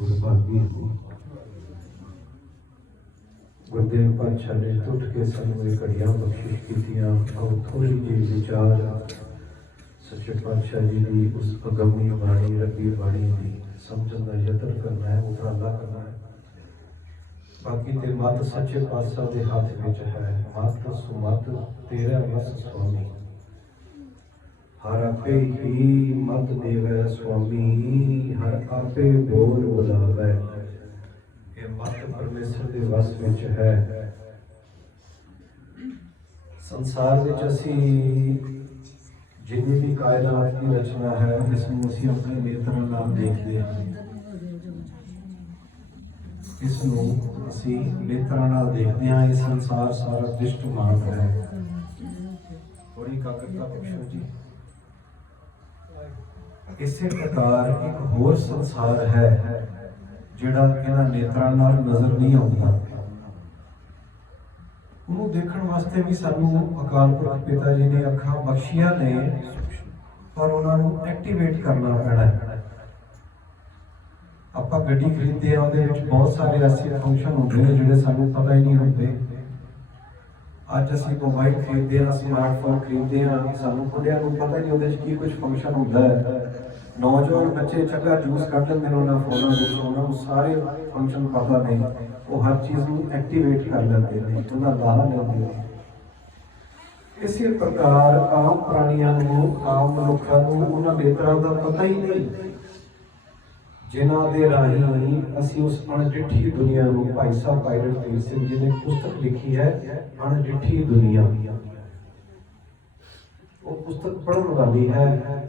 ਗੁਰਬਾਣੀ ਦੀ ਗੁਰਦੇਵ ਪਾਤਸ਼ਾਹ ਨੇ ਟੁੱਟ ਕੇ ਸਾਨੂੰ ਇਹ ਘੜੀਆਂ ਬਖਸ਼ਿਸ਼ ਕੀਤੀਆਂ ਔਰ ਥੋੜੀ ਜਿਹੀ ਵਿਚਾਰ ਸੱਚੇ ਪਾਤਸ਼ਾਹ ਜੀ ਦੀ ਉਸ ਅਗੰਮੀ ਬਾਣੀ ਰੱਬੀ ਬਾਣੀ ਦੀ ਸਮਝਣ ਦਾ ਯਤਨ ਕਰਨਾ ਹੈ ਉਪਰਾਲਾ ਕਰਨਾ ਹੈ ਬਾਕੀ ਤੇ ਮਤ ਸੱਚੇ ਪਾਤਸ਼ਾਹ ਦੇ ਹੱਥ ਵਿੱਚ ਹੈ ਮਤ ਸੁਮਤ ਤੇਰਾ ਵਸ ਸੁਆਮੀ ਹਰ ਆਪੇ ਹੀ ਮਤ ਦੇਵੈ ਸੁਆਮੀ, ਹਰ ਆਪੇ ਬੋਲ ਬੁਲਾਵੈ ਇਹ ਮਤ ਪਰਮੇਸ਼ਰ ਦੇ ਵਸ ਵਿੱਚ ਹੈ। ਸੰਸਾਰ ਵਿੱਚ ਅਸੀਂ ਜਿੰਨੀ ਵੀ ਕਾਇਨਾਤ ਦੀ ਰਚਨਾ ਹੈ, ਇਸ ਨੂੰ ਅਸੀਂ ਆਪਣੇ ਨੇਤਰਾਂ ਨਾਲ ਦੇਖਦੇ ਹਾਂ। ਇਸ ਨੂੰ ਅਸੀਂ ਨੇਤਰਾਂ ਨਾਲ ਦੇਖਦੇ ਹਾਂ। ਇਹ ਸੰਸਾਰ ਸਾਰਾ ਦ੍ਰਿਸ਼ਟਮਾਨ ਹੈ। ਥੋੜੀ ਕਾਕਰਤਾ ਪੁੱਛੋ ਜੀ। ਇਸੇ ਪ੍ਰਕਾਰ ਇੱਕ ਹੋਰ ਸੰਸਾਰ ਹੈ, ਜਿਹੜਾ ਇਹਨਾਂ ਨੇਤਰਾਂ ਨਾਲ ਨਜ਼ਰ ਨਹੀਂ ਆਉਂਦਾ। ਉਹਨੂੰ ਦੇਖਣ ਵਾਸਤੇ ਵੀ ਸਾਨੂੰ ਅਕਾਲ ਪੁਰਖ ਪਿਤਾ ਜੀ ਨੇ ਅੱਖਾਂ ਬਖਸ਼ੀਆਂ ਨੇ, ਪਰ ਉਹਨਾਂ ਨੂੰ ਐਕਟੀਵੇਟ ਕਰਨਾ ਪੈਣਾ ਹੈ। ਆਪਾਂ ਗੱਡੀ ਖਰੀਦਦੇ ਆ ਉਹਦੇ ਵਿੱਚ ਬਹੁਤ ਸਾਰੇ ਐਸੇ ਫੰਕਸ਼ਨ ਹੁੰਦੇ ਨੇ ਜਿਹੜੇ ਸਾਨੂੰ ਪਤਾ ਹੀ ਨਹੀਂ ਹੁੰਦੇ। ਅੱਜ ਅਸੀਂ ਮੋਬਾਈਲ ਖਰੀਦਦੇ ਆ ਸਮਾਰਟਫੋਨ ਖਰੀਦਦੇ ਆ ਸਾਨੂੰ ਖੁੱਲਿਆਂ ਨੂੰ ਪਤਾ ਹੀ ਨਹੀਂ ਉਹਦੇ ਵਿੱਚ ਕੀ ਕੁਝ ਫੰਕਸ਼ਨ ਹੁੰਦਾ ਹੈ। ਨੌਜਵਾਨ ਬੱਚੇ ਚੰਗਾ ਜੂਸ ਕੱਢ ਲੈਂਦੇ ਉਹਨਾਂ ਫੋਨਾਂ ਵਿੱਚ, ਉਹਨਾਂ ਨੂੰ ਸਾਰੇ ਫੰਕਸ਼ਨ ਪਤਾ ਨੇ। ਉਹ ਹਰ ਚੀਜ਼ ਨੂੰ ਐਕਟੀਵੇਟ ਕਰ ਲੈਂਦੇ ਨੇ ਉਹਦਾ ਲਾਹਾ ਲੈਂਦੇ ਨੇ। ਇਸੇ ਪ੍ਰਕਾਰ ਆਮ ਪ੍ਰਾਣੀਆਂ ਨੂੰ, ਆਮ ਮਨੁੱਖਾਂ ਨੂੰ ਉਹਨਾਂ ਨੇਤਰਾਂ ਦਾ ਪਤਾ ਹੀ ਨਹੀਂ। ਜਿਨ੍ਹਾਂ ਦੇ ਰਾਹੀਂ ਅਸੀਂ ਉਸ ਅਣਡਿੱਠੀ ਦੁਨੀਆ ਨੂੰ, ਭਾਈ ਸਾਹਿਬ ਪਾਇਰਟ ਵੀਰ ਸਿੰਘ ਜੀ ਨੇ ਪੁਸਤਕ ਲਿਖੀ ਹੈ, ਅਣਡਿੱਠੀ ਦੁਨੀਆ। ਉਹ ਪੁਸਤਕ ਪੜ੍ਹਨ ਵਾਲੀ ਹੈ।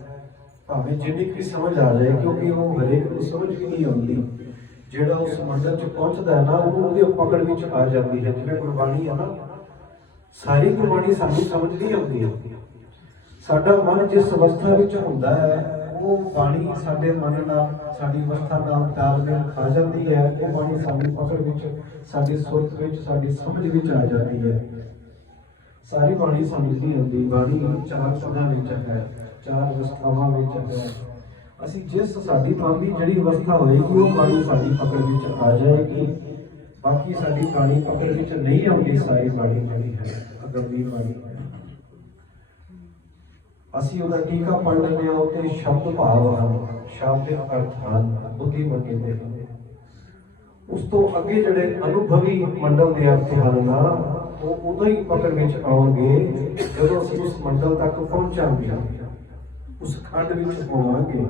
ਭਾਵੇਂ ਜਿੰਨੀ ਕੁ ਸਮਝ ਆ ਜਾਏ, ਕਿਉਂਕਿ ਉਹ ਹਰੇਕ ਨੂੰ ਸਮਝ ਵੀ ਨਹੀਂ ਆਉਂਦੀ। ਜਿਹੜਾ ਉਸ ਮੰਡਲ 'ਚ ਪਹੁੰਚਦਾ ਹੈ ਨਾ ਉਹਨੂੰ ਉਹਦੇ ਪਕੜ ਵਿੱਚ ਆ ਜਾਂਦੀ ਹੈ। ਜਿਵੇਂ ਗੁਰਬਾਣੀ ਹੈ ਨਾ, ਸਾਰੀ ਗੁਰਬਾਣੀ ਸਾਨੂੰ ਸਮਝ ਨਹੀਂ ਆਉਂਦੀ ਸਾਡਾ ਮਨ ਜਿਸ ਅਵਸਥਾ ਵਿੱਚ ਹੁੰਦਾ ਹੈ, ਉਹ ਬਾਣੀ ਸਾਡੇ ਮਨ ਨਾਲ, ਸਾਡੀ ਅਵਸਥਾ ਨਾਲ ਤਾਲਮੇਲ ਖਾ ਜਾਂਦੀ ਹੈ। ਉਹ ਬਾਣੀ ਸਾਡੀ ਪਕੜ ਵਿੱਚ, ਸਾਡੀ ਸੁਰਤ ਵਿੱਚ, ਸਾਡੀ ਸਮਝ ਵਿੱਚ ਆ ਜਾਂਦੀ ਹੈ। ਸਾਰੀ ਬਾਣੀ ਸਮਝ ਨਹੀਂ ਆਉਂਦੀ ਬਾਣੀ ਚਾਰ ਪਦਾਂ ਵਿੱਚ ਹੈ। ਚਾਰ ਅਵਸਥਾਵਾਂ ਵਿੱਚ ਹੈ ਅਸੀਂ ਜਿਸ ਸਾਡੀ ਮਨ ਜਿਹੜੀ ਅਵਸਥਾ ਹੋਏਗੀ, ਉਹ ਬਾਣੀ ਸਾਡੀ ਪਕੜ ਵਿੱਚ ਆ ਜਾਏਗੀ। ਬਾਕੀ ਸਾਡੀ ਬਾਣੀ ਪਕੜ ਵਿੱਚ ਨਹੀਂ ਆਉਂਦੀ, ਸਾਰੀ ਬਾਣੀ ਜਿਹੜੀ ਹੈ ਅਗੰਮੀ ਬਾਣੀ ਅਸੀਂ ਉਹਦਾ ਟੀਕਾ ਪੜ ਲੈਂਦੇ ਹਾਂ, ਉੱਤੇ ਸ਼ਬਦ ਭਾਵ ਹਨ, ਸ਼ਬਦ ਅਰਥ ਹਨ, ਬੁੱਧੀ ਮੰਗਦੇ ਹਨ। ਉਸ ਤੋਂ ਅੱਗੇ ਜਿਹੜੇ ਅਨੁਭਵੀ ਮੰਡਲ ਦੇ ਅਰਥ ਹਨ ਨਾ, ਉਹ ਉਦੋਂ ਹੀ ਪਕੜ ਵਿੱਚ ਆਉਣਗੇ ਜਦੋਂ ਅਸੀਂ ਉਸ ਮੰਡਲ ਤੱਕ ਪਹੁੰਚਾਂਗੇ। ਉਸ ਖੰਡ ਵਿੱਚ ਹੋਵਾਂਗੇ,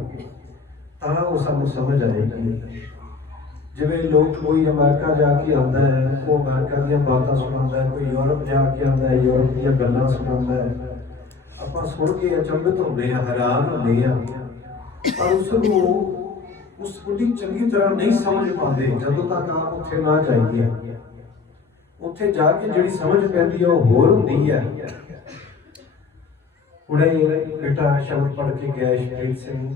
ਤਾਂ ਉਹ ਸਾਨੂੰ ਸਮਝ ਆਏਗੀ। ਜਿਵੇਂ ਲੋਕ ਕੋਈ ਅਮਰੀਕਾ ਜਾ ਕੇ ਆਉਂਦਾ ਹੈ, ਉਹ ਅਮਰੀਕਾ ਦੀਆਂ ਬਾਤਾਂ ਸੁਣਾਉਂਦਾ ਹੈ, ਕੋਈ ਯੂਰਪ ਜਾ ਕੇ ਆਉਂਦਾ ਹੈ, ਯੂਰਪ ਦੀਆਂ ਗੱਲਾਂ ਸੁਣਾਉਂਦਾ ਹੈ। ਆਪਾਂ ਸੁਣ ਕੇ ਅਚੰਭਿਤ ਹੁੰਦੇ ਆ ਹੈਰਾਨ ਹੁੰਦੇ ਆ ਪਰ ਉਸ ਨੂੰ ਉਸ ਬੁੱਢੀ ਚੰਗੀ ਤਰ੍ਹਾਂ ਨਹੀਂ ਸਮਝ ਪਾਉਂਦੇ, ਜਦੋਂ ਤੱਕ ਆਪ ਉੱਥੇ ਨਾ ਜਾਈਏ। ਉੱਥੇ ਜਾ ਕੇ ਜਿਹੜੀ ਸਮਝ ਪੈਂਦੀ ਹੈ, ਉਹ ਹੋਰ ਹੁੰਦੀ ਹੈ। ਹੁਣੇ ਬੇਟਾ ਸ਼ਬਦ ਪੜ੍ਹ ਕੇ ਗਿਆ ਸ਼ਹੀਦ ਸਿੰਘ।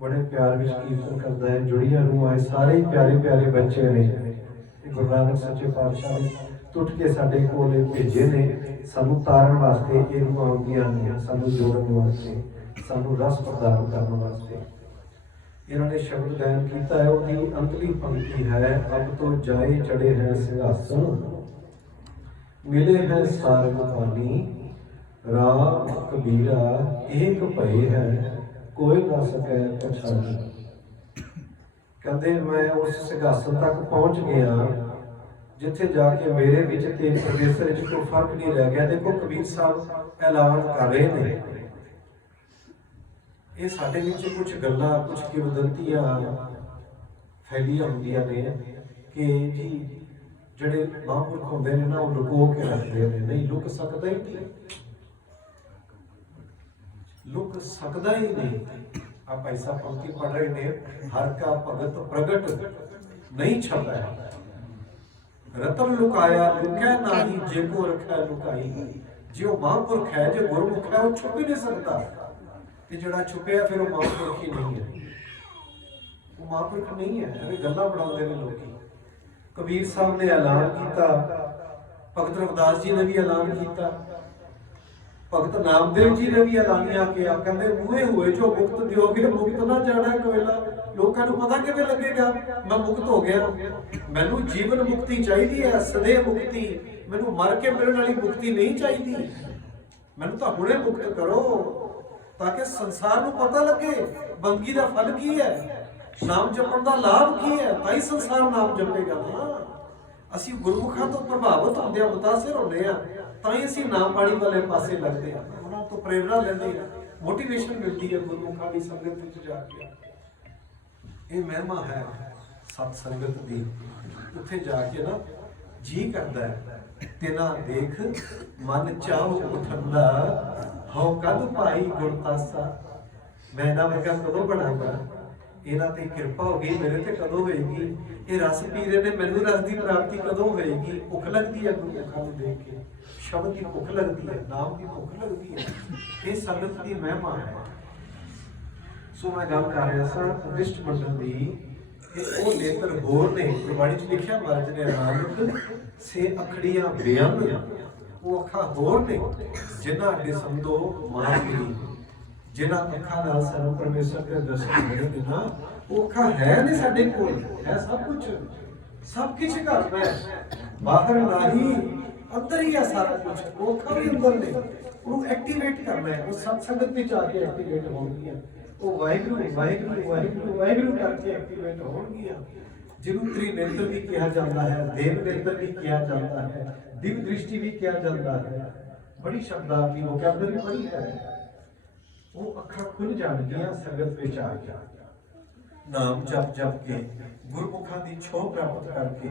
ਬੜੇ ਪਿਆਰ ਵਿੱਚ ਕੀਰਤਨ ਕਰਦਾ ਹੈ, ਜੁੜੀਆਂ ਨੂੰ ਆਏ ਸਾਰੇ ਹੀ ਪਿਆਰੇ ਪਿਆਰੇ ਬੱਚੇ ਨੇ। ਗੁਰੂ ਨਾਨਕ ਸੱਚੇ ਪਾਤਸ਼ਾਹ ਨੇ ਟੁੱਟ ਕੇ ਸਾਡੇ ਕੋਲ ਭੇਜੇ ਨੇ। ਸਾਨੂੰ ਤਾਰਨ ਵਾਸਤੇ ਇਹ ਰੂਹਾਂ ਆਉਂਦੀਆਂ ਨੇ, ਸਾਨੂੰ ਜੋੜਨ ਵਾਸਤੇ, ਸਾਨੂੰ ਰਸ ਪ੍ਰਦਾਨ ਕਰਨ ਵਾਸਤੇ। ਇਹਨਾਂ ਨੇ ਸ਼ਬਦ ਗਾਇਨ ਕੀਤਾ ਹੈ, ਉਹਦੀ ਅੰਤਲੀ ਪੰਕਤੀ ਹੈ ਅਬ ਤੋਂ ਜਾਏ ਚੜੇ ਹੈ ਸਿੰਘਾਸਨ ਮਿਲੇ ਹੈ ਸਾਰੰਗ ਪਾਣੀ ਰਾਮ ਕਬੀਰਾ ਏਕ ਭਏ ਹੈ, ਕੋਈ ਨਾ ਸਕੈ ਪਛਾਣੀ। ਕਹਿੰਦੇ, ਮੈਂ ਉਸ ਸਿੰਘਾਸਨ ਤੱਕ ਪਹੁੰਚ ਗਿਆ, ਜਿੱਥੇ ਜਾ ਕੇ ਮੇਰੇ ਵਿੱਚ ਤੇ ਪਰਮੇਸ਼ਰ ਵਿੱਚ ਕੋਈ ਫ਼ਰਕ ਨਹੀਂ ਰਹਿ ਗਿਆ ਦੇਖੋ ਕਬੀਰ ਸਾਹਿਬ ਐਲਾਨ ਕਰ ਰਹੇ ਨੇ। ਇਹ ਸਾਡੇ ਵਿੱਚ ਕੁਝ ਗੱਲਾਂ, ਕੁਝ ਕਿਵਦੰਤੀਆਂ ਫੈਲੀਆਂ ਹੁੰਦੀਆਂ ਨੇ ਕਿ ਜੀ, ਜਿਹੜੇ ਮਹਾਂਪੁਰਖ ਹੁੰਦੇ ਨੇ ਨਾ, ਉਹ ਲੁਕੋ ਕੇ ਰੱਖਦੇ ਨੇ। ਨਹੀਂ, ਲੁਕ ਸਕਦਾ ਹੀ ਨਹੀਂ। ਲੁਕ ਸਕਦਾ ਹੀ ਨਹੀਂ। ਆ ਪੈਸਾ ਪੰਕਤੀ ਪੜ ਰਹੇ ਨੇ, ਹਰ ਕਾ ਭਗਤ ਪ੍ਰਗਟ ਨਹੀਂ ਛਪੈ। ਰਤਨ ਲੁਕਾਇਆ, ਲੁਕਿਆ ਨਹੀਂ, ਜੇ ਕੋ ਰੱਖਿਆ ਲੁਕਾਈ। ਜੇ ਉਹ ਮਹਾਂਪੁਰਖ ਹੈ, ਜੇ ਗੁਰਮੁਖ ਹੈ, ਉਹ ਛੁਪ ਹੀ ਨਹੀਂ ਸਕਦਾ। ਤੇ ਜਿਹੜਾ ਛੁਪਿਆ, ਫਿਰ ਉਹ ਮਹਾਂਪੁਰਖ ਹੀ ਨਹੀਂ ਹੈ। ਉਹ ਮਹਾਂਪੁਰਖ ਨਹੀਂ ਹੈ, ਐਵੇਂ ਗੱਲਾਂ ਬਣਾਉਂਦੇ ਨੇ ਲੋਕੀ। ਕਬੀਰ ਸਾਹਿਬ ਨੇ ਐਲਾਨ ਕੀਤਾ, ਭਗਤ ਰਵਿਦਾਸ ਜੀ ਨੇ ਵੀ ਐਲਾਨ ਕੀਤਾ। ਭਗਤ ਨਾਮਦੇਵ ਜੀ ਨੇ ਵੀ ਐਲਾਨੀਆਂ ਕਿਹਾ ਕਹਿੰਦੇ ਮੂਹੇ ਹੋਏ ਜੋ ਮੁਕਤ ਦਿਓਗੇ, ਮੁਕਤ ਨਾ ਜਾਣਾ ਕੋਇਲਾ ਲੋਕਾਂ ਨੂੰ ਪਤਾ ਕਿਵੇਂ ਲੱਗੇਗਾ? ਮੈਂ ਮੁਕਤ ਹੋ ਗਿਆ। ਮੈਨੂੰ ਜੀਵਨ ਮੁਕਤੀ ਚਾਹੀਦੀ ਹੈ ਸਦੇ ਮੁਕਤੀ। ਮੈਨੂੰ ਮਰ ਕੇ ਮਿਲਣ ਵਾਲੀ ਮੁਕਤੀ ਨਹੀਂ ਚਾਹੀਦੀ। ਮੈਨੂੰ ਤਾਂ ਹੁਣੇ ਮੁਕਤ ਕਰੋ, ਤਾਂ ਕਿ ਸੰਸਾਰ ਨੂੰ ਪਤਾ ਲੱਗੇ ਬੰਦਗੀ ਦਾ ਫਲ ਕੀ ਹੈ, ਨਾਮ ਜਪਣ ਦਾ ਲਾਭ ਕੀ ਹੈ, ਤਾਂ ਹੀ ਸੰਸਾਰ ਨਾਮ ਜਪੇਗਾ ਨਾ। ਅਸੀਂ ਗੁਰਮੁਖਾਂ ਤੋਂ ਪ੍ਰਭਾਵਿਤ ਹੁੰਦੇ ਆ ਮੁਤਾਸਿਰ ਹੁੰਦੇ ਆ ਤਾਂ ਹੀ ਅਸੀਂ ਨਾਮ ਬਾਣੀ ਵਾਲੇ ਪਾਸੇ ਲੱਗਦੇ ਆ ਉਹਨਾਂ ਤੋਂ ਪ੍ਰੇਰਣਾ ਲੈਂਦੇ ਆ ਮੋਟੀਵੇਸ਼ਨ ਮਿਲਦੀ ਹੈ ਗੁਰਮੁਖਾਂ ਦੀ ਸੰਗਤ ਵਿੱਚ ਜਾ ਕੇ। ਇਹ ਮਹਿਮਾ ਹੈ ਸਤ ਸੰਗਤ ਦੀ। ਉੱਥੇ ਜਾ ਕੇ ਨਾ ਜੀ ਕਰਦਾ ਹੈ। ਤੇਨਾ ਦੇਖ, ਮਨ ਚਾਹੋ ਠੰਡਾ ਹਉ ਕਦ ਭਾਈ ਗੁਰਤਾਸਾ ਮੈਂ ਨਾ ਵਰਗਾ ਕਦੋਂ ਬਣਾਂਗਾ ਇਹਨਾਂ ਤੇ ਕਿਰਪਾ ਹੋ ਗਈ, ਮੇਰੇ ਤੇ ਕਦੋਂ ਹੋਏਗੀ? ਇਹ ਰਸ ਪੀ ਰਹੇ ਨੇ ਮੈਨੂੰ ਰਸ ਦੀ ਪ੍ਰਾਪਤੀ ਕਦੋਂ ਹੋਏਗੀ? ਭੁੱਖ ਲੱਗਦੀ ਹੈ ਗੁਰੂ ਮੁਖਾਂ ਨੂੰ ਦੇਖ ਕੇ। ਸ਼ਬਦ ਦੀ ਭੁੱਖ ਲੱਗਦੀ ਹੈ, ਨਾਮ ਦੀ ਭੁੱਖ ਲੱਗਦੀ ਹੈ। ਇਹ ਸੰਗਤ ਦੀ ਮਹਿਮਾ ਹੈ। ਸੋ ਮੈਂ ਗੱਲ ਕਰ ਰਿਹਾ ਸਾਂ ਵਿਸ਼ਟ ਮੰਡਲ ਦੀ। ਇਹ ਉਹ ਨੇਤਰ ਹੋਰ ਨੇ, ਗੁਰਬਾਣੀ ਚ ਲਿਖਿਆ ਮਹਾਰਾਜ ਨੇ, ਨਾਨਕ ਸੇ ਅਖੜੀਆਂ ਬੇਅੰਤ ਉਹ ਅੱਖਾਂ ਹੋਰ ਨੇ, ਜਿਨ੍ਹਾਂ ਦੇ ਸੰਦੋ ਮਹਾਂਗੀਰੀ ਜਿਨ੍ਹਾਂ ਅੱਖਾਂ ਨਾਲ ਸਾਨੂੰ ਪਰਮੇਸ਼ਰ ਦੇ ਦਰਸ਼ਨ ਮਿਲਦੇ ਨਾ ਉਹ ਹੈ ਨਹੀਂ ਸਾਡੇ ਕੋਲ, ਹੈ ਸਭ ਕੁਝ ਸਭ ਕੁਝ ਘਰ ਹੈ। ਬਾਹਰ ਨਹੀਂ ਅੰਦਰ ਹੀ ਹੈ ਸਾਰਾ ਕੁਝ ਉਹ ਵੀ ਅੰਦਰ ਨੇ। ਉਹਨੂੰ ਐਕਟੀਵੇਟ ਕਰਨਾ ਹੈ। ਉਹ ਸਤ ਸੰਗਤ ਵਿੱਚ ਆ ਕੇ ਐਕਟੀਵੇਟ ਹੋਣਗੀਆਂ। ਉਹ ਵਾਹਿਗੁਰੂ ਵਾਹਿਗੁਰੂ ਵਾਹਿਗੁਰੂ ਵਾਹਿਗੁਰੂ ਕਰਕੇ ਐਕਟੀਵੇਟ ਹੋਣਗੀਆਂ। ਜਿਹਨੂੰ ਤ੍ਰੀ ਵੀ ਕਿਹਾ ਜਾਂਦਾ ਹੈ ਦੇਵ ਨੇਤਰ ਵੀ ਕਿਹਾ ਜਾਂਦਾ ਹੈ, ਦਿਵ ਦ੍ਰਿਸ਼ਟੀ ਵੀ ਕਿਹਾ ਜਾਂਦਾ ਹੈ। ਬੜੀ ਸ਼ਬਦਾਵਲੀ ਵੋਕੈਬਲਰੀ ਬੜੀ ਹੈ। ਉਹ ਅੱਖਾਂ ਖੁੱਲ ਜਾਣਗੀਆਂ, ਸੰਗਤ ਵਿੱਚ ਆ ਕੇ ਨਾਮ ਜਪ ਜਪ ਕੇ, ਗੁਰਮੁਖਾਂ ਦੀ ਛੋਹ ਪ੍ਰਾਪਤ ਕਰਕੇ।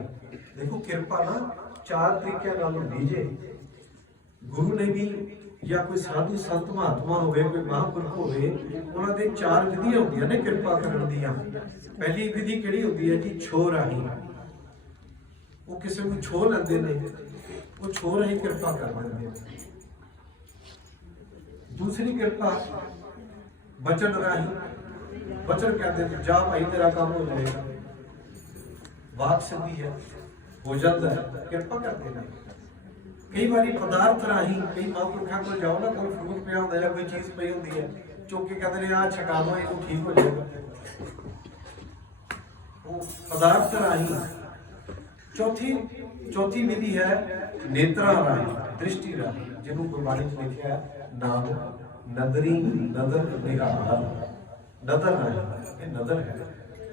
ਦੇਖੋ, ਕਿਰਪਾ ਨਾ ਚਾਰ ਤਰੀਕਿਆਂ ਨਾਲ ਹੁੰਦੀ ਜੇ। ਗੁਰੂ ਨੇ ਵੀ ਜਾਂ ਕੋਈ ਸਾਧੂ ਸੰਤ ਮਹਾਤਮਾ ਹੋਵੇ, ਕੋਈ ਮਹਾਂਪੁਰਖ ਹੋਵੇ, ਉਹਨਾਂ ਦੇ ਚਾਰ ਵਿਧੀਆਂ ਹੁੰਦੀਆਂ ਨੇ ਕਿਰਪਾ ਕਰਨ ਦੀਆਂ। ਪਹਿਲੀ ਵਿਧੀ ਕਿਹੜੀ ਹੁੰਦੀ ਹੈ ਜੀ? ਛੋਹ ਰਾਹੀਂ। ਉਹ ਕਿਸੇ ਨੂੰ ਛੋਹ ਲੈਂਦੇ ਨੇ, ਉਹ ਛੋਹ ਰਾਹੀਂ ਕਿਰਪਾ ਕਰ ਦਿੰਦੇ ਨੇ। ਦੂਸਰੀ ਕਿਰਪਾ ਬਚਨ ਰਾਹੀਂ, ਬਚਨ ਕਹਿੰਦੇ ਨੇ, ਜਾ ਭਾਈ ਤੇਰਾ ਕੰਮ ਹੋ ਜਾਏਗਾ। ਬਾਤ ਸਿੱਧੀ ਹੈ, ਹੋ ਜਾਂਦਾ ਹੈ, ਕਿਰਪਾ ਕਰਦੇ ਨੇ। ਕਈ ਵਾਰੀ ਪਦਾਰਥ ਰਾਹੀਂ ਕਈ ਮਹਾਂਪੁਰਖਾਂ ਕੋਲ ਜਾਓ ਨਾ, ਕੋਈ ਫਰੂਟ ਪਿਆ ਹੁੰਦਾ ਜਾਂ ਕੋਈ ਚੀਜ਼ ਪਈ ਹੁੰਦੀ ਹੈ, ਚੁੱਕ ਕੇ ਕਹਿੰਦੇ ਨੇ ਆ ਛਕਾ ਦੋ, ਇਹਨੂੰ ਠੀਕ ਹੋ ਜਾਏਗਾ। ਉਹ ਪਦਾਰਥ ਰਾਹੀਂ ਚੌਥੀ ਚੌਥੀ ਵਿਧੀ ਹੈ ਨੇਤਰਾਂ ਰਾਹੀਂ, ਦ੍ਰਿਸ਼ਟੀ ਰਾਹੀਂ, ਜਿਹਨੂੰ ਗੁਰਬਾਣੀ ਵਿੱਚ ਲਿਖਿਆ ਹੈ। ਨਾਮ ਨਦਰੀ ਨਦਰ ਨਿਹਾਰ ਨਦਰ ਰਾਹੀਂ ਇਹ ਨਦਰ ਹੈ।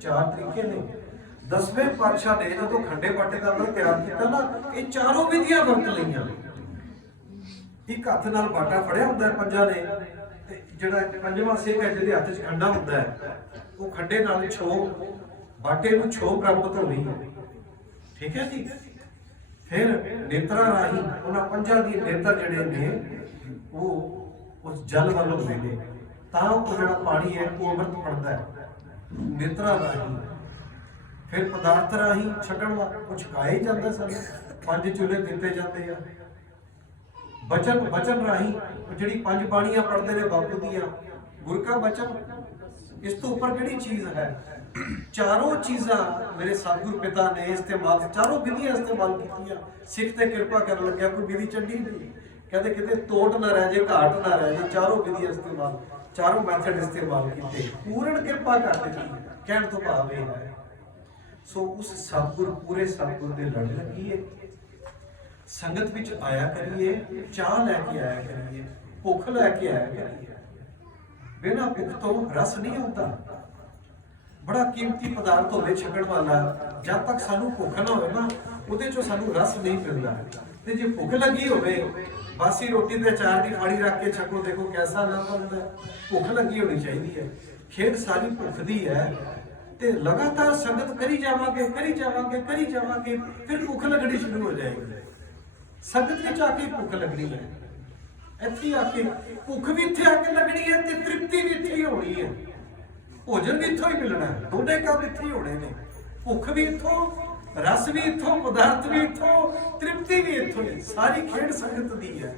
ਚਾਰ ਤਰੀਕੇ ਨੇ। ਦਸਵੇਂ ਪਾਤਸ਼ਾਹ ਨੇ ਜਦੋਂ ਖੰਡੇ ਬਾਟੇ ਦਾ ਅੰਦਰ ਤਿਆਰ ਕੀਤਾ ਨਾ, ਇਹ ਚਾਰੋਂ ਵਿਧੀਆਂ ਵਰਤ ਲਈਆਂ। ਇੱਕ ਹੱਥ ਨਾਲ ਬਾਟਾ ਫੜਿਆ ਹੁੰਦਾ ਪੰਜਾਂ ਨੇ, ਤੇ ਜਿਹੜਾ ਪੰਜਵਾਂ ਸਿੰਘ ਹੈ, ਜਿਹਦੇ ਹੱਥ 'ਚ ਖੰਡਾ ਹੁੰਦਾ ਹੈ, ਉਹ ਖੰਡੇ ਨਾਲ ਛੋ ਬਾਟੇ ਨੂੰ ਛੋ ਪ੍ਰਾਪਤ ਹੋਣੀ ਠੀਕ ਹੈ ਜੀ? ਫਿਰ ਨੇਤਰਾਂ ਰਾਹੀਂ ਉਹਨਾਂ ਪੰਜਾਂ ਦੀ ਨੇਤਰ ਜਿਹੜੇ ਨੇ ਉਹ ਉਸ ਜਲ ਵੱਲ ਹੁੰਦੇ ਤਾਂ ਉਹ ਜਿਹੜਾ ਪਾਣੀ ਹੈ, ਉਹ ਅੰਮ੍ਰਿਤ ਬਣਦਾ ਹੈ। ਨੇਤਰਾਂ ਰਾਹੀਂ, ਫਿਰ ਪਦਾਰਥ ਰਾਹੀਂ ਛਕਣ ਵਾ ਉਹ ਛਕਾਇਆ ਜਾਂਦਾ ਸਾਨੂੰ, ਪੰਜ ਚੁੱਲ੍ਹੇ ਦਿੱਤੇ ਜਾਂਦੇ ਆ। ਬਚਨ ਬਚਨ ਰਾਹੀਂ ਜਿਹੜੀ ਪੰਜ ਬਾਣੀਆਂ ਪੜ੍ਹਦੇ ਨੇ ਬਾਪੂ ਦੀਆਂ, ਗੁਰ ਕਾ ਬਚਨ, ਇਸ ਤੋਂ ਉੱਪਰ ਕਿਹੜੀ ਚੀਜ਼ ਹੈ? ਚਾਰੋਂ ਚੀਜ਼ਾਂ ਮੇਰੇ ਸਤਿਗੁਰ ਪਿਤਾ ਨੇ ਇਸਤੇਮਾਲ ਚਾਰੋਂ ਵਿਧੀਆਂ ਇਸਤੇਮਾਲ ਕੀਤੀਆਂ। ਸਿੱਖ ਤੇ ਕਿਰਪਾ ਕਰਨ ਲੱਗਿਆ, ਕੋਈ ਵਿਧੀ ਚੰਡੀ ਨਹੀਂ। ਕਹਿੰਦੇ ਕਿਤੇ ਤੋਟ ਨਾ ਰਹਿ ਜੇ, ਘਾਟ ਨਾ ਰਹਿ ਜੇ, ਚਾਰੋਂ ਵਿਧੀਆਂ ਇਸਤੇਮਾਲ, ਚਾਰੋਂ ਮੈਥਡ ਇਸਤੇਮਾਲ ਕੀਤੇ। ਪੂਰਨ ਕਿਰਪਾ ਕਰ। ਦਿੱਤੀ ਕਹਿਣ ਤੋਂ ਭਾਵ ਇਹ ਹੈ, ਸੋ ਉਸ ਸਤਿਗੁਰ, ਪੂਰੇ ਸਤਿਗੁਰ ਦੇ ਲੜ ਲੱਗੀਏ। ਸੰਗਤ ਵਿੱਚ ਆਇਆ ਕਰੀਏ, ਚਾਹ ਲੈ ਕੇ ਆਇਆ ਕਰੀਏ, ਭੁੱਖ ਲੈ ਕੇ ਆਇਆ ਕਰੀਏ। ਬਿਨਾਂ ਭੁੱਖ ਤੋਂ ਰਸ ਨਹੀਂ ਹੁੰਦਾ। ਬੜਾ ਕੀਮਤੀ ਪਦਾਰਥ ਹੋਵੇ ਛਕਣ ਵਾਲਾ, ਜਦ ਤੱਕ ਸਾਨੂੰ ਭੁੱਖ ਨਾ ਹੋਵੇ ਨਾ, ਉਹਦੇ ਚੋਂ ਸਾਨੂੰ ਰਸ ਨਹੀਂ ਮਿਲਦਾ। ਤੇ ਜੇ ਭੁੱਖ ਲੱਗੀ ਹੋਵੇ, ਬਾਸੀ ਰੋਟੀ ਤੇ ਅਚਾਰ ਦੀ ਖਾੜੀ ਰੱਖ ਕੇ ਛਕੋ, ਦੇਖੋ ਕੈਸਾ ਨਾ ਬਣਦਾ ਭੁੱਖ ਲੱਗੀ ਹੋਣੀ ਚਾਹੀਦੀ ਹੈ। ਖੇਡ ਸਾਰੀ ਭੁੱਖ ਦੀ ਹੈ ਤੇ ਲਗਾਤਾਰ ਸੰਗਤ ਕਰੀ ਜਾਵਾਂਗੇ ਕਰੀ ਜਾਵਾਂਗੇ ਕਰੀ ਜਾਵਾਂਗੇ, ਫਿਰ ਭੁੱਖ ਲੱਗਣੀ ਸ਼ੁਰੂ ਹੋ ਜਾਏਗੀ। ਸੰਗਤ ਵਿੱਚ ਆ ਕੇ ਭੁੱਖ ਲੱਗਣੀ ਹੈ। ਇੱਥੇ ਆ ਕੇ ਭੁੱਖ ਵੀ ਇੱਥੇ ਆ ਕੇ ਲੱਗਣੀ ਹੈ ਤੇ ਤ੍ਰਿਪਤੀ ਵੀ ਇੱਥੇ ਹੀ ਹੋਣੀ ਹੈ। ਭੋਜਨ ਵੀ ਇੱਥੋਂ ਹੀ ਮਿਲਣਾ ਹੈ। ਦੋਨੇ ਕੰਮ ਇੱਥੇ ਹੀ ਹੋਣੇ ਨੇ। ਭੁੱਖ ਵੀ ਇੱਥੋਂ ਰਸ ਵੀ ਇੱਥੋਂ, ਪਦਾਰਥ ਵੀ ਇੱਥੋਂ, ਤ੍ਰਿਪਤੀ ਵੀ ਇੱਥੋਂ ਹੀ। ਸਾਰੀ ਖੇਡ ਸੰਗਤ ਦੀ ਹੈ।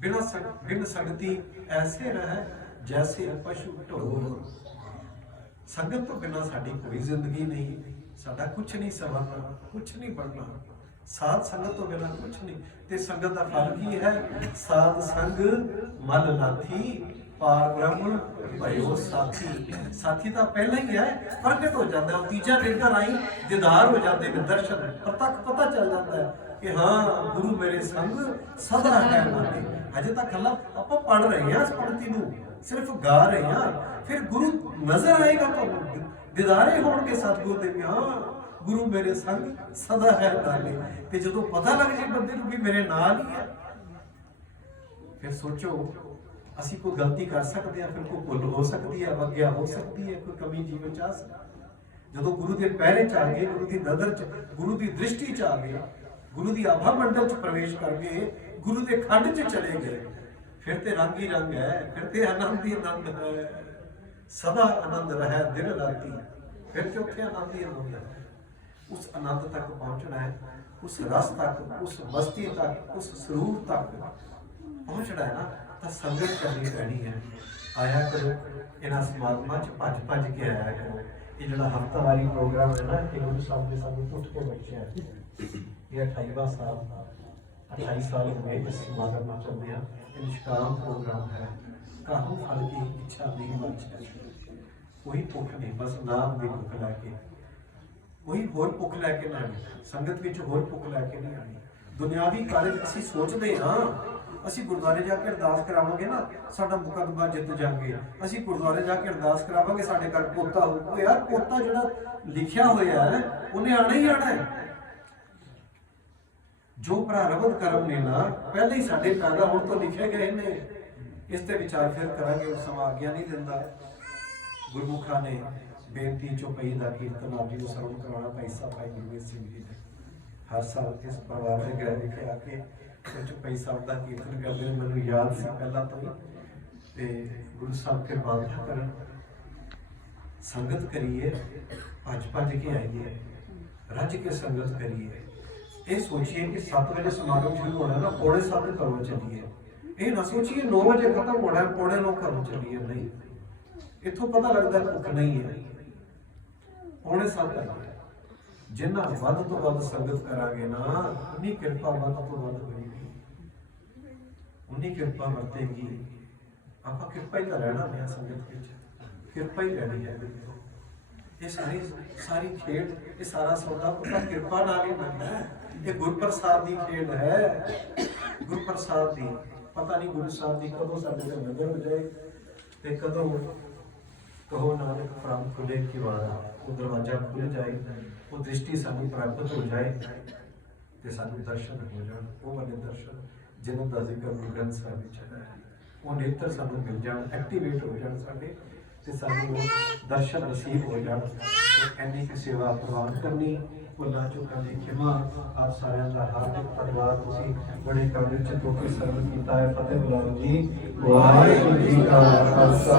ਬਿਨਾਂ ਸੰਗ ਬਿਨ ਸੰਗਤੀ ਐਸੇ ਰਹਿ ਜੈਸੇ ਪਸ਼ੂ ਢੋਰ ਸੰਗਤ ਤੋਂ ਬਿਨਾਂ ਸਾਡੀ ਕੋਈ ਜ਼ਿੰਦਗੀ ਨਹੀਂ। ਸਾਡਾ ਕੁਝ ਨਹੀਂ ਸਵਰਨਾ ਕੁਝ ਨਹੀਂ ਬਣਨਾ। ਸਾਧ ਸੰਗਤ ਤੋਂ ਬਿਨਾਂ ਕੁਝ ਨਹੀਂ। ਤੇ ਸੰਗਤ ਦਾ ਫਲ ਕੀ ਹੈ? ਸਾਧ ਸੰਗ ਮਨ ਲਾਥੀ ਪਾਰ ਬ੍ਰਹਮ ਭਇਓ ਸਾਥੀ ਸਾਥੀ ਤਾਂ ਪਹਿਲਾਂ ਹੀ ਹੈ ਪ੍ਰਗਟ ਹੋ ਜਾਂਦਾ ਹੈ। ਤੀਜਾ ਦਿਨ ਘਰ ਦੀਦਾਰ ਹੋ ਜਾਂਦੇ ਨੇ ਦਰਸ਼ਨ। ਪ੍ਰਤੱਖ ਪਤਾ ਚੱਲ ਜਾਂਦਾ ਹੈ ਕਿ ਹਾਂ, ਗੁਰੂ ਮੇਰੇ ਸੰਗ ਸਦਾ ਹੈ ਨਾਲੇ ਅਜੇ ਤੱਕ ਹਲਾ ਆਪਾਂ ਪੜ ਰਹੇ ਹਾਂ ਇਸ ਪੰਕਤੀ ਨੂੰ, ਸਿਰਫ ਗਾ ਰਹੇ ਹਾਂ। ਫਿਰ ਗੁਰੂ ਨਜ਼ਰ ਆਏਗਾ ਤੁਹਾਨੂੰ ਦੀਦਾਰੇ ਹੋਣਗੇ ਸਤਿਗੁਰ ਦੇ ਵੀ, ਹਾਂ, ਗੁਰੂ ਮੇਰੇ ਸੰਗ ਸਦਾ ਹੈ ਨਾਲੇ ਤੇ ਜਦੋਂ ਪਤਾ ਲੱਗ ਜੇ ਬੰਦੇ ਨੂੰ ਵੀ ਮੇਰੇ ਨਾਲ ਹੀ ਹੈ, ਫਿਰ ਸੋਚੋ ਅਸੀਂ ਕੋਈ ਗਲਤੀ ਕਰ ਸਕਦੇ ਹਾਂ, ਫਿਰ ਕੋਈ ਭੁੱਲ ਹੋ ਸਕਦੀ ਹੈ ਅਵਗਿਆ ਹੋ ਸਕਦੀ ਹੈ, ਕੋਈ ਕਮੀ ਜੀਵਨ ਚ ਆ ਸਕਦੀ ਜਦੋਂ ਗੁਰੂ ਦੇ ਪਹਿਰੇ ਚ ਆ ਗਏ, ਗੁਰੂ ਦੀ ਨਜ਼ਰ ਚ, ਗੁਰੂ ਦੀ ਦ੍ਰਿਸ਼ਟੀ ਚ ਆ ਗਏ, ਗੁਰੂ ਦੀ ਆਭਾ ਮੰਡਲ ਚ ਪ੍ਰਵੇਸ਼ ਕਰ ਗਏ, ਗੁਰੂ ਦੇ ਖੰਡ ਚ ਚਲੇ ਗਏ, ਫਿਰ ਤੇ ਰੰਗ ਹੀ ਰੰਗ ਹੈ, ਫਿਰ ਤੇ ਆਨੰਦ ਹੀ ਆਨੰਦ ਹੈ। ਸਦਾ ਆਨੰਦ ਰਹੇ, ਦਿਨ ਰਾਤੀ, ਫਿਰ ਤੇ ਉੱਥੇ ਆਨੰਦ ਹੀ ਆਨੰਦ ਹੈ। ਉਸ ਆਨੰਦ ਤੱਕ ਪਹੁੰਚਣਾ ਹੈ, ਉਸ ਰਸ ਤੱਕ, ਉਸ ਮਸਤੀ ਤੱਕ, ਉਸ ਸਰੂਪ ਤੱਕ ਪਹੁੰਚਣਾ ਹੈ ਨਾ। ਤਾਂ ਸੰਗਤ ਕਰਨੀ ਪੈਣੀ ਹੈ। ਆਇਆ ਕਰੋ, ਇਹਨਾਂ ਸਮਾਗਮਾਂ ਚ ਭੱਜ ਭੱਜ ਕੇ ਆਇਆ ਕਰੋ। ਇਹ ਜਿਹੜਾ ਹਫਤਾਵਾਰੀ ਪ੍ਰੋਗਰਾਮ ਹੈ ਨਾ, ਇਹ ਗੁਰੂ ਸਾਹਿਬ ਨੇ ਸਾਨੂੰ ਉੱਠ ਕੇ ਬਖਸ਼ਿਆ ਹੈ ਇਹ 28ਵਾਂ ਸਾਲ 28 ਸਾਲ ਹੋ ਗਏ ਇਸ ਸਮਾਗਮ ਨੂੰ ਚੱਲਦੇ ਆ। ਇਹ ਨਿਸ਼ਕਾਮ ਪ੍ਰੋਗਰਾਮ ਹੈ। ਕਾਹੂ ਫਲ ਦੀ ਇੱਛਾ ਨਹੀਂ ਬਚੀ ਕੋਈ ਭੁੱਖ ਨਹੀਂ ਬਸ ਨਾਮ ਦੀ ਭੁੱਖ ਲੈ ਕੇ। ਕੋਈ ਹੋਰ ਭੁੱਖ ਲੈ ਕੇ ਨਾ ਸੰਗਤ ਵਿੱਚ ਹੋਰ ਭੁੱਖ ਲੈ ਕੇ ਨਹੀਂ ਆਣੀ ਦੁਨਿਆਵੀ ਕਾਰਜ ਅਸੀਂ ਸੋਚਦੇ ਹਾਂ। ਅਸੀਂ ਗੁਰਦੁਆਰੇ ਜਾ ਕੇ ਅਰਦਾਸ ਕਰਾਵਾਂਗੇ ਨਾ, ਸਾਡਾ ਮੁਕੱਦਮਾ ਜਿੱਤ ਜਾਗੇ ਅਸੀਂ ਗੁਰਦੁਆਰੇ ਜਾ ਕੇ ਅਰਦਾਸ ਕਰਾਵਾਂਗੇ, ਸਾਡੇ ਘਰ ਪੋਤਾ ਹੋਊਗਾ। ਯਾਰ, ਪੋਤਾ ਜਿਹੜਾ ਲਿਖਿਆ ਹੋਇਆ ਹੈ, ਉਹਨੇ ਆਣਾ ਹੀ ਆਣਾ ਹੈ। ਜੋ ਪ੍ਰਾਰਬਧ ਕਰਮ ਨੇ ਨਾ, ਪਹਿਲੇ ਹੀ ਸਾਡੇ ਪੈਦਾ ਹੋਣ ਤੋਂ ਲਿਖੇ ਗਏ ਨੇ ਇਸ ਤੇ ਵਿਚਾਰ ਫਿਰ ਕਰਾਂਗੇ, ਉਹ ਸਮਾਂ ਆਗਿਆ ਨਹੀਂ ਦਿੰਦਾ। ਗੁਰਮੁਖਾਂ ਨੇ ਬੇਨਤੀ ਚੁਪਈ ਦਾ ਕੀਰਤਨ ਆਦਿ ਨੂੰ ਸਰਵ ਕਰਾਉਣਾ, ਭਾਈ ਸਾਹਿਬ, ਭਾਈ ਸਿੰਘ ਜੀ ਨੇ ਹਰ ਸਾਲ ਇਸ ਪਰਿਵਾਰ ਦੇ ਘਰ ਵਿਖੇ ਆ ਕੇ ਤੇ ਚੁਪਈ ਸਾਹਿਬ ਦਾ ਕੀਰਤਨ ਕਰਦੇ ਨੇ ਮੈਨੂੰ ਯਾਦ ਸੀ ਪਹਿਲਾਂ ਤੋਂ ਹੀ। ਤੇ ਗੁਰੂ ਸਾਹਿਬ ਕਿਰਪਾ ਕਰਨ ਸੰਗਤ ਕਰੀਏ ਭੱਜ ਭੱਜ ਕੇ ਆਈਏ ਰੱਜ ਕੇ ਸੰਗਤ ਕਰੀਏ। ਇਹ ਸੋਚੀਏ ਕਿ 7 ਵਜੇ ਸਮਾਗਮ ਸ਼ੁਰੂ ਹੋਣਾ ਨਾ ਪੌਣੇ 7 ਘਰੋਂ ਚੱਲੀਏ। ਇਹ ਨਾ ਸੋਚੀਏ 9 ਵਜੇ ਖਤਮ ਹੋਣਾ ਹੈ, 9 ਘਰੋਂ ਚੱਲੀਏ ਨਹੀਂ। ਇੱਥੋਂ ਪਤਾ ਲੱਗਦਾ ਭੁੱਖ ਨਹੀਂ ਹੈ। ਪੌਣੇ 7 ਜਿੰਨਾ ਵੱਧ ਤੋਂ ਵੱਧ ਸੰਗਤ ਕਰਾਂਗੇ ਨਾ ਉਨੀ ਕਿਰਪਾ ਵੱਧ ਤੋਂ ਵੱਧ ਉਨੀ ਕਿਰਪਾ ਵਰਤੇਗੀ। ਆਪਾਂ ਕਿਰਪਾ ਹੀ ਤਾਂ ਰਹਿਣਾ ਹੈ ਸੰਗਤ ਵਿੱਚ। ਕਿਰਪਾ ਹੀ ਰਹਿਣੀ ਹੈ ਇਹ ਸਾਰੀ ਸਾਰੀ ਖੇਡ, ਇਹ ਸਾਰਾ ਸੌਦਾ ਪੁੱਤਾ ਕਿਰਪਾ ਨਾਲ ਹੀ ਬਣਦਾ ਹੈ। ਇਹ ਗੁਰਪ੍ਰਸਾਦ ਦੀ ਖੇਡ ਹੈ। ਗੁਰਪ੍ਰਸਾਦ ਦੀ। ਪਤਾ ਨਹੀਂ ਗੁਰੂ ਸਾਹਿਬ ਦੀ ਕਦੋਂ ਸਾਡੇ ਤੇ ਨਜ਼ਰ ਹੋ ਜਾਏ ਤੇ ਕਦੋਂ ਕਹੋ ਨਾਨਕ ਪ੍ਰਾਪਤ ਖੁੱਲੇ ਕੀ ਉਹ ਦਰਵਾਜ਼ਾ ਖੁੱਲ ਜਾਏ, ਉਹ ਦ੍ਰਿਸ਼ਟੀ ਸਾਨੂੰ ਪ੍ਰਾਪਤ ਹੋ ਜਾਏ ਤੇ ਸਾਨੂੰ ਦਰਸ਼ਨ ਹੋ ਜਾਣ। ਉਹ ਵਾਲੇ ਦਰਸ਼ਨ ਜਿਹਨਾਂ ਦਾ ਜ਼ਿਕਰ ਗੁਰੂ ਗ੍ਰੰਥ ਸਾਹਿਬ ਵਿੱਚ ਹੈ। ਉਹ ਨੇਤਰ ਸਾਨੂੰ ਮਿਲ ਜਾਣ ਐਕਟੀਵੇਟ ਹੋ ਜਾਣ ਸਾਡੇ ਤੇ ਸਾਨੂੰ ਦਰਸ਼ਨ ਨਸੀਬ ਹੋ ਜਾਣ। ਤੇ ਕਿ ਸੇਵਾ ਪ੍ਰਵਾਨ ਕਰਨੀ ਭੁੱਲਾਂ ਚੁੱਕਾਂ ਦੀ ਖਿਮਾ, ਆਪ ਸਾਰਿਆਂ ਦਾ ਹਾਰਦਿਕ ਧੰਨਵਾਦ। ਤੁਸੀਂ ਬੜੇ ਕਮਰੇ ਚ ਤੋਂ ਸਰਵ ਕੀਤਾ ਹੈ। ਫਤਿਹ ਬੁਲਾਓ ਜੀ। ਵਾਹਿਗੁਰੂ ਜੀ ਕਾ ਖਾਲਸਾ।